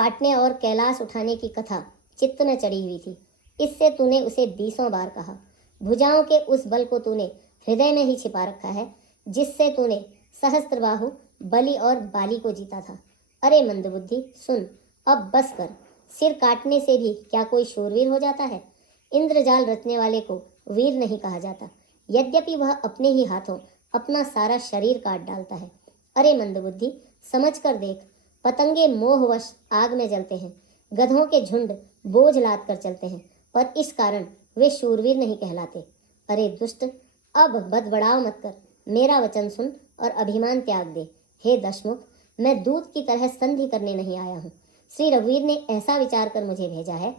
काटने और कैलाश उठाने की कथा चित्त में चढ़ी हुई थी। इससे तूने उसे 20 बार कहा। भुजाओं के उस बल को तूने हृदय में ही छिपा रखा है जिससे तूने सहस्त्रबाहु बलि और बाली को जीता था। अरे मंदबुद्धि, सुन, अब बस कर। सिर काटने से भी क्या कोई शूरवीर हो जाता है? इंद्रजाल रचने वाले को वीर नहीं कहा जाता, यद्यपि वह अपने ही हाथों अपना सारा शरीर काट डालता है। अरे मंदबुद्धि, समझ कर देख, पतंगे मोहवश आग में जलते हैं, गधों के झुंड बोझ लाद कर चलते हैं, पर इस कारण वे शूरवीर नहीं कहलाते। अरे दुष्ट, अब बड़बड़ाव मत कर, मेरा वचन सुन और अभिमान त्याग दे। हे दशमुख, मैं दूत की तरह संधि करने नहीं आया हूँ। श्री रघुवीर ने ऐसा विचार कर मुझे भेजा है।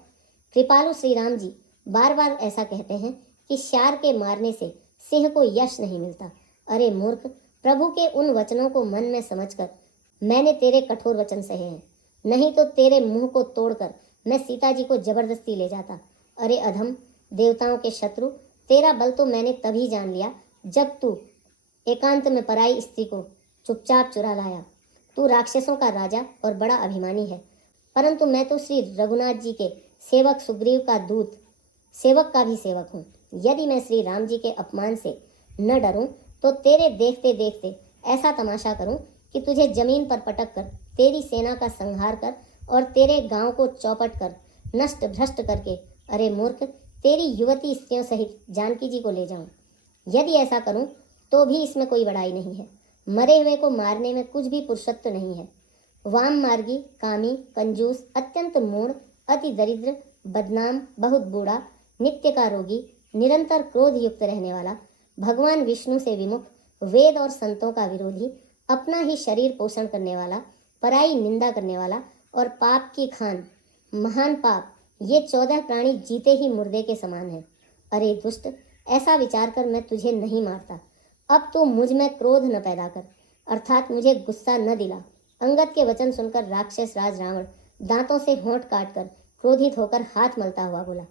कृपालु श्री राम जी बार बार ऐसा कहते हैं कि श्यार के मारने से सिंह को यश नहीं मिलता। अरे मूर्ख, प्रभु के उन वचनों को मन में समझकर मैंने तेरे कठोर वचन सहे हैं, नहीं तो तेरे मुंह को तोड़कर मैं सीता जी को जबरदस्ती ले जाता। अरे अधम, देवताओं के शत्रु, तेरा बल तो मैंने तभी जान लिया जब तू एकांत में पराई स्त्री को चुपचाप चुरा लाया। तू राक्षसों का राजा और बड़ा अभिमानी है, परंतु मैं तो श्री रघुनाथ जी के सेवक सुग्रीव का दूत, सेवक का भी सेवक हूँ। यदि मैं श्री राम जी के अपमान से न डरूं तो तेरे देखते देखते ऐसा तमाशा करूं कि तुझे जमीन पर पटक कर तेरी सेना का संहार कर और तेरे गांव को चौपट कर नष्ट भ्रष्ट करके, अरे मूर्ख, तेरी युवती स्त्रियों सहित जानकी जी को ले जाऊं। यदि ऐसा करूं तो भी इसमें कोई बड़ाई नहीं है। मरे हुए को मारने में कुछ भी पुरुषत्व नहीं है। वाम मार्गी, कामी, कंजूस, अत्यंत मूढ़, अति दरिद्र, बदनाम, बहुत बूढ़ा, नित्य का रोगी, निरंतर क्रोध युक्त रहने वाला, भगवान विष्णु से विमुख, वेद और संतों का विरोधी, अपना ही शरीर पोषण करने वाला, पराई निंदा करने वाला और पाप की खान, महान पाप, ये 14 प्राणी जीते ही मुर्दे के समान हैं। अरे दुष्ट, ऐसा विचार कर मैं तुझे नहीं मारता। अब तू मुझ में क्रोध न पैदा कर, अर्थात मुझे गुस्सा न दिला। अंगद के वचन सुनकर राक्षस राज रावण दांतों से होंठ काटकर क्रोधित होकर हाथ मलता हुआ बोला,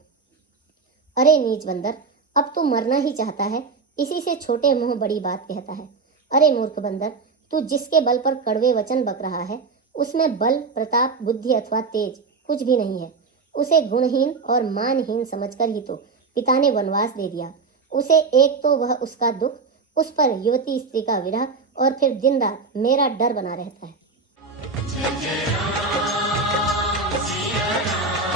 अरे नीच बंदर, अब तू मरना ही चाहता है, इसी से छोटे मुंह बड़ी बात कहता है। अरे मूर्ख बंदर, तू जिसके बल पर कड़वे वचन बक रहा है उसमें बल, प्रताप, बुद्धि अथवा तेज कुछ भी नहीं है। उसे गुणहीन और मानहीन समझकर ही तो पिता ने वनवास दे दिया। उसे एक तो वह उसका दुख, उस पर युवती स्त्री का विरह और फिर दिन रात मेरा डर बना रहता है।